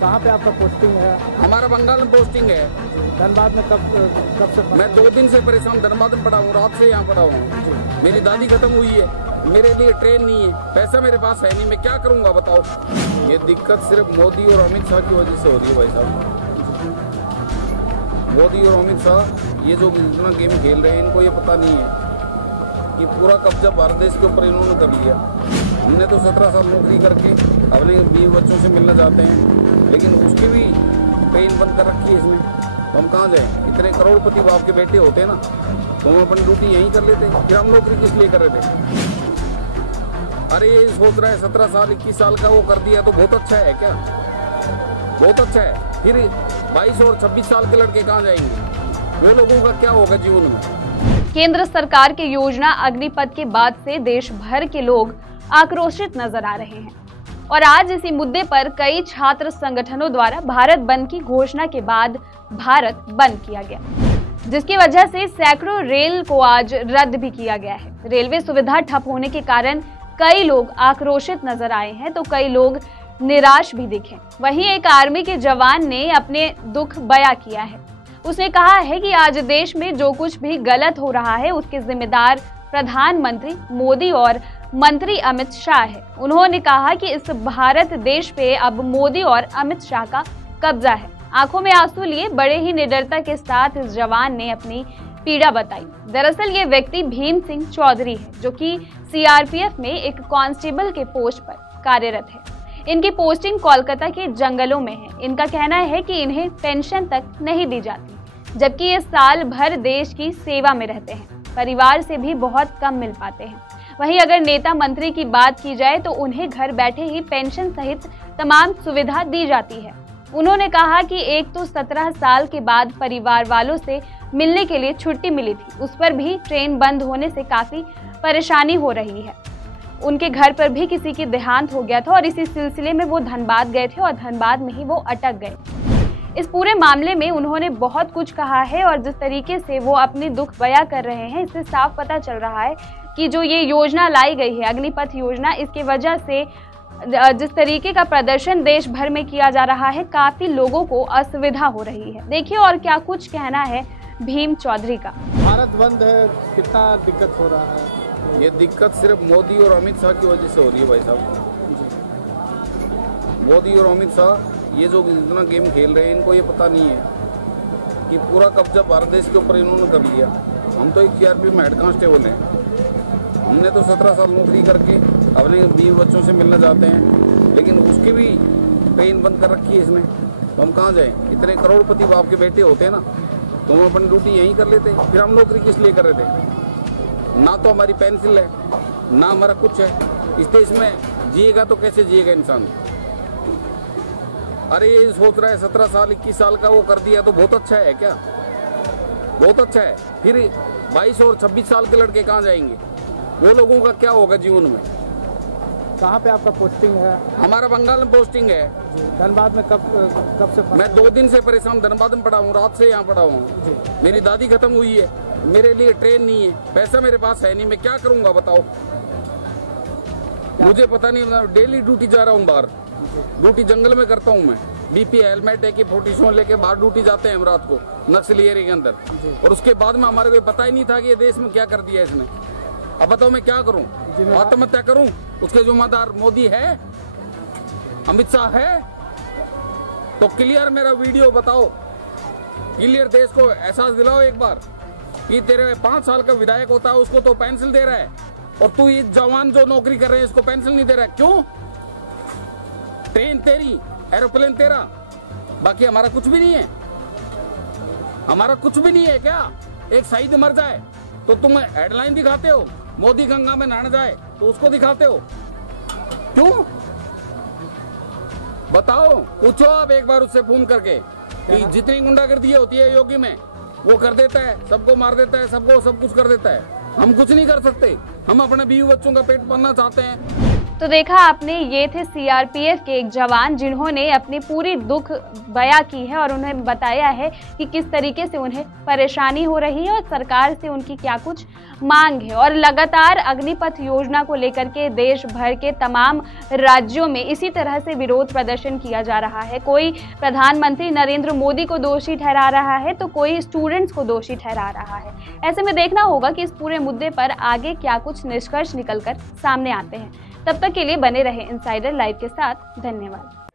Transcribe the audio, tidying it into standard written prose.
कहाँ पे आपका पोस्टिंग है? हमारा बंगाल में पोस्टिंग है। धनबाद में कब से? मैं 2 दिन से परेशान धनबाद में पड़ा हूँ, रात से यहाँ पड़ा हूँ। मेरी दादी खत्म हुई है, मेरे लिए ट्रेन नहीं है, पैसा मेरे पास है नहीं, मैं क्या करूँगा बताओ। ये दिक्कत सिर्फ मोदी और अमित शाह की वजह से हो रही है भाई साहब। मोदी और अमित शाह ये जो इतना गेम खेल रहे हैं, इनको ये पता नहीं है कि पूरा कब्जा भारत देश के ऊपर इन्होंने कर लिया। हमने तो 17 साल नौकरी करके अपने बीवी बच्चों से मिलना चाहते हैं, लेकिन उसकी भी ट्रेन बंद कर रखी है इसने। तो हम कहाँ जाएं? इतने करोड़पति बाप के बेटे होते ना तो हम अपनी ड्यूटी यहीं कर लेते, फिर हम नौकरी किस लिए कर रहे थे? अरे ये सोच रहा है 17 साल 21 साल का वो कर दिया तो बहुत अच्छा है क्या? बहुत अच्छा है। फिर 22 और 26 साल के लड़के कहाँ जाएंगे? वो लोगों का क्या होगा जीवन में? केंद्र सरकार की योजना अग्निपथ के बाद से देश भर के लोग आक्रोशित नजर आ रहे हैं और आज इसी मुद्दे पर कई छात्र संगठनों द्वारा भारत बंद की घोषणा के बाद भारत बंद किया गया, जिसकी वजह से सैकड़ों रेल को आज रद्द भी किया गया है। रेलवे सुविधा ठप होने के कारण कई लोग आक्रोशित नजर आए हैं तो कई लोग निराश भी दिखे। वहीं एक आर्मी के जवान ने अपने दुख बयां किया है। उसने कहा है कि आज देश में जो कुछ भी गलत हो रहा है उसके जिम्मेदार प्रधानमंत्री मोदी और मंत्री अमित शाह है। उन्होंने कहा कि इस भारत देश पे अब मोदी और अमित शाह का कब्जा है। आंखों में आंसू लिए बड़े ही निडरता के साथ इस जवान ने अपनी पीड़ा बताई। दरअसल ये व्यक्ति भीम सिंह चौधरी है, जो कि सीआरपीएफ में एक कांस्टेबल के पोस्ट पर कार्यरत है। इनकी पोस्टिंग कोलकाता के जंगलों में है। इनका कहना है कि इन्हें पेंशन तक नहीं दी जाती, जबकि ये साल भर देश की सेवा में रहते हैं। परिवार से भी बहुत कम मिल पाते हैं। वहीं अगर नेता मंत्री की बात की जाए तो उन्हें घर बैठे ही पेंशन सहित तमाम सुविधा दी जाती है। उन्होंने कहा कि एक तो 17 साल के बाद परिवार वालों से मिलने के लिए छुट्टी मिली थी, उस पर भी ट्रेन बंद होने से काफी परेशानी हो रही है। उनके घर पर भी किसी की देहांत हो गया था और इसी सिलसिले में वो धनबाद गए थे और धनबाद में ही वो अटक गए। इस पूरे मामले में उन्होंने बहुत कुछ कहा है और जिस तरीके से वो अपनी दुख बयां कर रहे हैं, इससे साफ पता चल रहा है कि जो ये योजना लाई गई है अग्निपथ योजना, इसके वजह से जिस तरीके का प्रदर्शन देश भर में किया जा रहा है, काफी लोगों को असुविधा हो रही है। देखिए और क्या कुछ कहना है भीम चौधरी का। भारत बंद है, कितना दिक्कत हो रहा है? ये दिक्कत सिर्फ मोदी और अमित शाह की वजह से हो रही है भाई साहब। मोदी और अमित शाह ये जो इतना गेम खेल रहे हैं, इनको ये पता नहीं है कि पूरा कब्जा भारत देश के ऊपर इन्होंने कर लिया। हम तो एक सीआरपीएफ में हेड कांस्टेबल हैं। हमने तो 17 साल नौकरी करके अपने बीवी बच्चों से मिलना चाहते हैं, लेकिन उसकी भी ट्रेन बंद कर रखी है इसने। तो हम कहाँ जाएं? इतने करोड़पति बाप के बेटे होते हैं ना तो हम अपनी ड्यूटी यहीं कर लेते, फिर हम नौकरी किस लिए कर रहे थे? ना तो हमारी पेंसिल है, ना हमारा कुछ है। इस देश में जिएगा तो कैसे जिएगा इंसान? अरे ये सोच रहा है 17 साल 21 साल का वो कर दिया तो बहुत अच्छा है क्या? बहुत अच्छा है। फिर 22 और 26 साल के लड़के कहाँ जाएंगे? वो लोगों का क्या होगा जीवन में? कहाँ पे आपका पोस्टिंग है? हमारा बंगाल में पोस्टिंग है। धनबाद में कब से? मैं 2 दिन से परेशान धनबाद में पड़ा हूँ, रात से यहाँ पड़ा हूँ। मेरी दादी खत्म हुई है, मेरे लिए ट्रेन नहीं है, पैसा मेरे पास है नहीं, मैं क्या करूँगा बताओ। मुझे पता नहीं, मैं डेली ड्यूटी जा रहा हूँ बाहर। ड्यूटी जंगल में करता हूँ मैं। बीपी हेलमेट AK-47 लेके बाहर ड्यूटी जाते हैं हम रात को नक्सली एरिया के अंदर। और उसके बाद में हमारे को पता ही नहीं था कि ये देश में क्या कर दिया इसने। अब बताओ मैं क्या करूं? आत्महत्या करूं? उसके जिम्मेदार मोदी है, अमित शाह है? तो क्लियर मेरा वीडियो बताओ, क्लियर देश को एहसास दिलाओ एक बार कि तेरे 5 साल का विधायक होता है उसको तो पेंसिल दे रहा है और तू ये जवान जो नौकरी कर रहे हैं इसको पेंसिल नहीं दे रहा है। क्यों? ट्रेन तेरी, एरोप्लेन तेरा, बाकी हमारा कुछ भी नहीं है। हमारा कुछ भी नहीं है क्या? एक शहीद मर जाए तो तुम हेडलाइन दिखाते हो, मोदी गंगा में नहाने जाए तो उसको दिखाते हो। क्यों? बताओ, पूछो आप एक बार उससे फोन करके कि जितनी गुंडागर्दी होती है योगी में वो कर देता है, सबको मार देता है, सबको सब कुछ कर देता है। हम कुछ नहीं कर सकते। हम अपने बीवी बच्चों का पेट पालना चाहते हैं। तो देखा आपने, ये थे सीआरपीएफ के एक जवान जिन्होंने अपनी पूरी दुख बयां की है और उन्हें बताया है कि किस तरीके से उन्हें परेशानी हो रही है और सरकार से उनकी क्या कुछ मांग है। और लगातार अग्निपथ योजना को लेकर के देश भर के तमाम राज्यों में इसी तरह से विरोध प्रदर्शन किया जा रहा है। कोई प्रधानमंत्री नरेंद्र मोदी को दोषी ठहरा रहा है तो कोई स्टूडेंट्स को दोषी ठहरा रहा है। ऐसे में देखना होगा कि इस पूरे मुद्दे पर आगे क्या कुछ निष्कर्ष निकलकर सामने आते हैं। तब तक के लिए बने रहे इनसाइडर लाइव के साथ। धन्यवाद।